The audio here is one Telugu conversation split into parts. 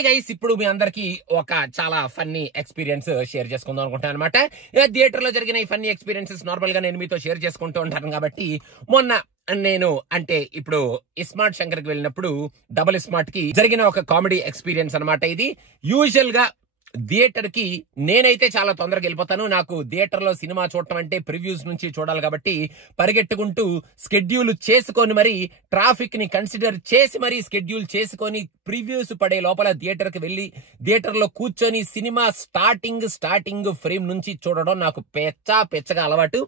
హాయ్ గైస్, ఇప్పుడు మీ అందరికి ఒక చాలా ఫన్నీ ఎక్స్పీరియన్స్ షేర్ చేసుకుందాం అనుకుంటాను అనమాట. థియేటర్ లో జరిగిన ఈ ఫన్నీ ఎక్స్పీరియన్సెస్ నార్మల్ గా నేను మీతో షేర్ చేసుకుంటూ ఉంటాను కాబట్టి మొన్న నేను అంటే ఇప్పుడు ఇస్మార్ట్ శంకర్ కి వెళ్ళినప్పుడు డబుల్ స్మార్ట్ కి జరిగిన ఒక కామెడీ ఎక్స్పీరియన్స్ అనమాట. ఇది యూజువల్ గా థియేటర్ కి నేనైతే చాలా తొందరగా వెళ్ళిపోతాను. నాకు థియేటర్ లో సినిమా చూడటం అంటే ప్రివ్యూస్ నుంచి చూడాలి కాబట్టి పరిగెట్టుకుంటూ స్కెడ్యూల్ చేసుకొని మరి ట్రాఫిక్ ని కన్సిడర్ చేసి మరి స్కెడ్యూల్ చేసుకొని ప్రివ్యూస్ పడే లోపల థియేటర్ కి వెళ్లి థియేటర్ లో కూర్చొని సినిమా స్టార్టింగ్ ఫ్రేమ్ నుంచి చూడడం నాకు పెచ్చగా అలవాటు.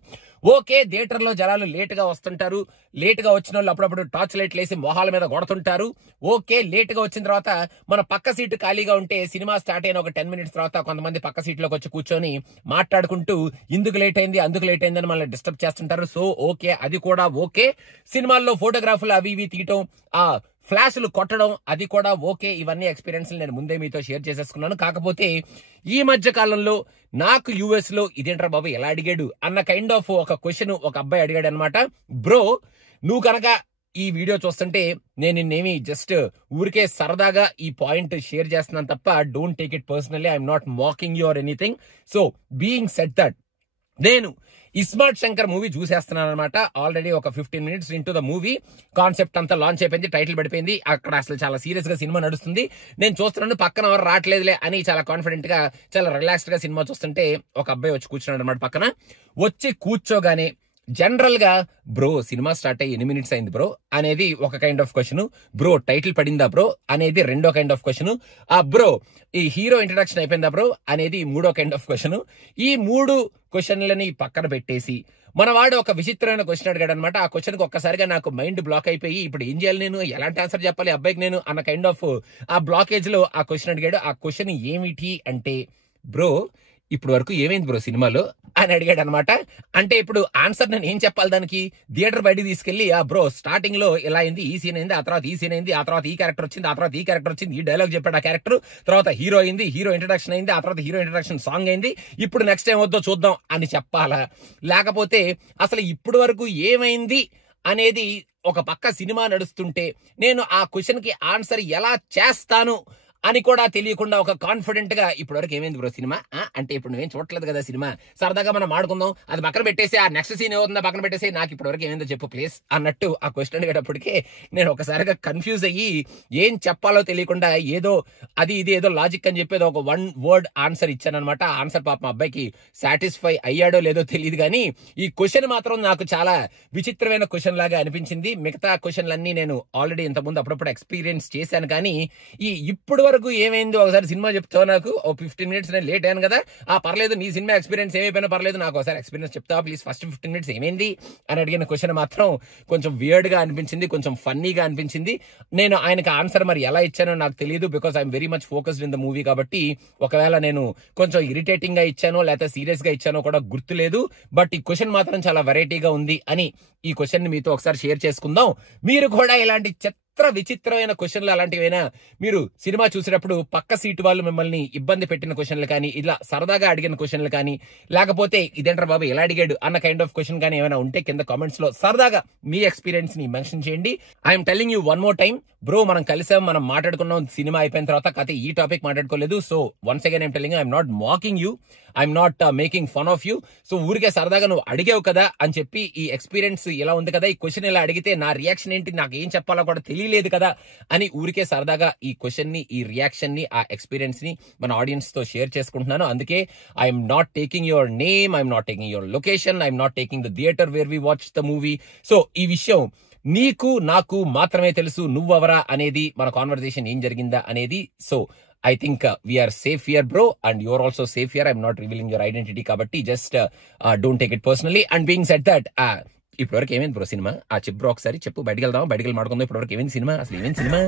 ఓకే, థియేటర్ లో జనాలు లేట్ గా వస్తుంటారు. లేట్ గా వచ్చిన వాళ్ళు అప్పుడప్పుడు టార్చ్ లైట్ లేసి మొహాల మీద కొడుతుంటారు. ఓకే, లేట్ గా వచ్చిన తర్వాత మన పక్క సీటు ఖాళీగా ఉంటే సినిమా స్టార్ట్ అయిన ఒక 10 minutes తర్వాత కొంతమంది పక్క సీట్లోకి వచ్చి కూర్చొని మాట్లాడుకుంటూ ఇందుకు లేట్ అయింది అందుకు లేట్ అయింది అని మనల్ని డిస్టర్బ్ చేస్తుంటారు. సో ఓకే, అది కూడా ఓకే. సినిమాల్లో ఫోటోగ్రాఫ్లు అవి ఇవి తీయటం, ఆ ఫ్లాష్లు కొట్టడం, అది కూడా ఓకే. ఇవన్నీ ఎక్స్పీరియన్స్ నేను ముందే మీతో షేర్ చేసేసుకున్నాను. కాకపోతే ఈ మధ్య కాలంలో నాకు యుఎస్ లో ఇదేంట్రా బాబు ఎలా అడిగాడు అన్న కైండ్ ఆఫ్ ఒక క్వశ్చన్ ఒక అబ్బాయి అడిగాడు అనమాట. బ్రో, నువ్వు కనుక ఈ వీడియో చూస్తుంటే నేను నిన్నేమి జస్ట్ ఊరికే సరదాగా ఈ పాయింట్ షేర్ చేస్తున్నాను తప్ప don't take it personally. I'm not mocking you or anything. So being said that, నేను ఇస్మార్ట్ శంకర్ మూవీ చూసేస్తున్నాను అనమాట. ఆల్రెడీ ఒక 15 minutes into the movie. Concept అంతా లాంచ్ అయిపోయింది, టైటిల్ పడిపోయింది, అక్కడ అసలు చాలా సీరియస్ గా సినిమా నడుస్తుంది. నేను చూస్తున్నాను, పక్కన ఎవరు రావట్లేదులే అని చాలా కాన్ఫిడెంట్ గా చాలా రిలాక్స్డ్ గా సినిమా చూస్తుంటే ఒక అబ్బాయి వచ్చి కూర్చున్నాడు అనమాట పక్కన. వచ్చి కూర్చోగానే జనరల్ గా బ్రో సినిమా స్టార్ట్ అయ్యి ఎన్ని మినిట్స్ అయింది బ్రో అనేది ఒక kind of question. Bro title పడిందా బ్రో అనేది రెండో కైండ్ ఆఫ్ క్వశ్చన్. ఆ బ్రో ఈ హీరో ఇంట్రడక్షన్ అయిపోయిందా బ్రో అనేది మూడో కైండ్ ఆఫ్ క్వశ్చన్. ఈ 3 క్వశ్చన్లని పక్కన పెట్టేసి మనవాడు ఒక విచిత్రమైన క్వశ్చన్ అడిగాడు అనమాట. ఆ క్వశ్చన్ కి ఒక్కసారిగా నాకు మైండ్ బ్లాక్ అయిపోయి ఇప్పుడు ఏం చేయాలి, నేను ఎలాంటి ఆన్సర్ చెప్పాలి అబ్బాయికి నేను అన్న కైండ్ ఆఫ్ ఆ బ్లాకేజ్ లో ఆ క్వశ్చన్ అడిగాడు. ఆ క్వశ్చన్ ఏమిటి అంటే, బ్రో ఇప్పుడు వరకు ఏమైంది బ్రో సినిమాలో అని అడిగాడు అనమాట. అంటే ఇప్పుడు ఆన్సర్ నేను ఏం చెప్పాలి దానికి? థియేటర్ బయటికి తీసుకెళ్లి ఆ బ్రో స్టార్టింగ్ లో ఇలా అయింది, ఈ సీన్ అయింది, ఆ తర్వాత ఈ సీన్ అయింది, ఆ తర్వాత ఈ క్యారెక్టర్ వచ్చింది, ఆ తర్వాత ఈ క్యారెక్టర్ వచ్చింది, ఈ డైలాగ్ చెప్పాడు ఆ క్యారెక్టర్, తర్వాత హీరో అయింది, హీరో ఇంట్రడక్షన్ అయింది, ఆ తర్వాత హీరో ఇంట్రడక్షన్ సాంగ్ అయింది, ఇప్పుడు నెక్స్ట్ టైం వద్దో చూద్దాం అని చెప్పాలా? లేకపోతే అసలు ఇప్పుడు వరకు ఏమైంది అనేది ఒక పక్క సినిమా నడుస్తుంటే నేను ఆ క్వశ్చన్ కి ఆన్సర్ ఎలా చేస్తాను అని కూడా తెలియకుండా ఒక కాన్ఫిడెంట్ గా ఇప్పుడు వరకు ఏమైంది బ్రో సినిమా అంటే ఇప్పుడు నువ్వేం చూడట్లేదు కదా సినిమా, సరదాగా మనం ఆడుకుందాం, అది పక్కన పెట్టేసి ఆ నెక్స్ట్ సీన్ ఏమవుతుందో పక్కన పెట్టేసి నాకు ఇప్పుడు వరకు ఏమైందో చెప్పు ప్లీజ్ అన్నట్టు ఆ క్వశ్చన్ అడిగేటప్పటికే నేను ఒకసారిగా కన్ఫ్యూజ్ అయ్యి ఏం చెప్పాలో తెలియకుండా ఏదో అది ఇది ఏదో లాజిక్ అని చెప్పేది ఒక 1 word ఆన్సర్ ఇచ్చాను అనమాట. ఆ ఆన్సర్ పాపం అబ్బాయికి సాటిస్ఫై అయ్యాడో లేదో తెలియదు కానీ ఈ క్వశ్చన్ మాత్రం నాకు చాలా విచిత్రమైన క్వశ్చన్ లాగా అనిపించింది. మిగతా క్వశ్చన్లన్నీ నేను ఆల్రెడీ ఇంతకుముందు అప్పుడప్పుడు ఎక్స్పీరియన్స్ చేశాను కానీ ఈ ఇప్పుడు వరకు ఏమైందో ఒకసారి సినిమా చెప్తావు నాకు. ఓ 15 minutes నేను లేట్ అయ్యాను కదా, పర్లేదు నీ సినిమా ఎక్స్పీరియన్స్ ఏమైపోయినా పర్లేదు, నాకు ఒకసారి ఎక్స్పీరియన్స్ చెప్తావా ప్లీజ్, ఫస్ట్ 15 minutes ఏమైంది అని అడిగిన క్వశ్చన్ మాత్రం కొంచెం వియర్డ్ గా అనిపించింది, కొంచెం ఫన్నీగా అనిపించింది. నేను ఆయనకి ఆన్సర్ మరి ఎలా ఇచ్చానో నాకు తెలియదు, because I'm very much focused in the movie కాబట్టి ఒకవేళ నేను కొంచెం ఇరిటేటింగ్ గా ఇచ్చానో లేకపోతే సీరియస్ గా ఇచ్చానో కూడా గుర్తులేదు. బట్ ఈ క్వశ్చన్ మాత్రం చాలా వెరైటీగా ఉంది అని ఈ క్వశ్చన్ ని మీతో ఒకసారి షేర్ చేసుకుందాం. మీరు కూడా ఇలాంటి విచిత్రమైన క్వశ్చన్లు అలాంటివైనా మీరు సినిమా చూసేటప్పుడు పక్క సీటు వాళ్ళు మిమ్మల్ని ఇబ్బంది పెట్టిన క్వశ్చన్లు కానీ, ఇలా సరదాగా అడిగిన క్వశ్చన్లు కానీ, లేకపోతే ఇదేంట్రా బాబు ఎలా అడిగాడు అన్న కైండ్ ఆఫ్ క్వశ్చన్ కానీ ఏమైనా ఉంటే కింద కామెంట్స్ లో సరదాగా మీ ఎక్స్పీరియన్స్ ని మెన్షన్ చేయండి. I'm telling you one more time bro, మనం కలిసాం, మనం మాట్లాడుకున్నాం సినిమా అయిపోయిన తర్వాత, కాకపోతే ఈ టాపిక్ మాట్లాడుకోలేదు. So once again I'm telling, I'm not mocking you, I'm not making fun of you. So ఊరికే సరదాగా నువ్వు అడిగావు కదా అని చెప్పి ఈ ఎక్స్పీరియన్స్ ఇలా ఉంది కదా, ఈ క్వశ్చన్ ఇలా అడిగితే నా రియాక్షన్ ఏంటి, నాకు ఏం చెప్పాలో కూడా తెలియలేదు కదా అని ఊరికే సరదాగా ఈ క్వశ్చన్ ని, ఈ రియాక్షన్ ని, ఆ ఎక్స్పీరియన్స్ ని మన ఆడియన్స్ తో షేర్ చేసుకుంటున్నాను. అందుకే I'm not taking your name, I'm not taking your location, I'm not taking the theatre where we watch the movie. So ఈ విషయం నీకు నాకు మాత్రమే తెలుసు, నువ్వెవరా అనేది, మన కాన్వర్సేషన్ ఏం జరిగిందా అనేది. So I think we are safe here bro and you are also safe here. I'm not revealing your identity kabatti just don't take it personally. And being said that ఇప్పుడు వరకు ఏమైంది బ్రో సినిమా చెప్పు బ్రో, ఒకసారి చెప్పు, బయటికి వెళ్దాం, బయటికి వెళ్ళి మాడుకుందాం. ఇప్పుడు వరకు ఏమైంది సినిమా, అసలు ఏమైంది సినిమా?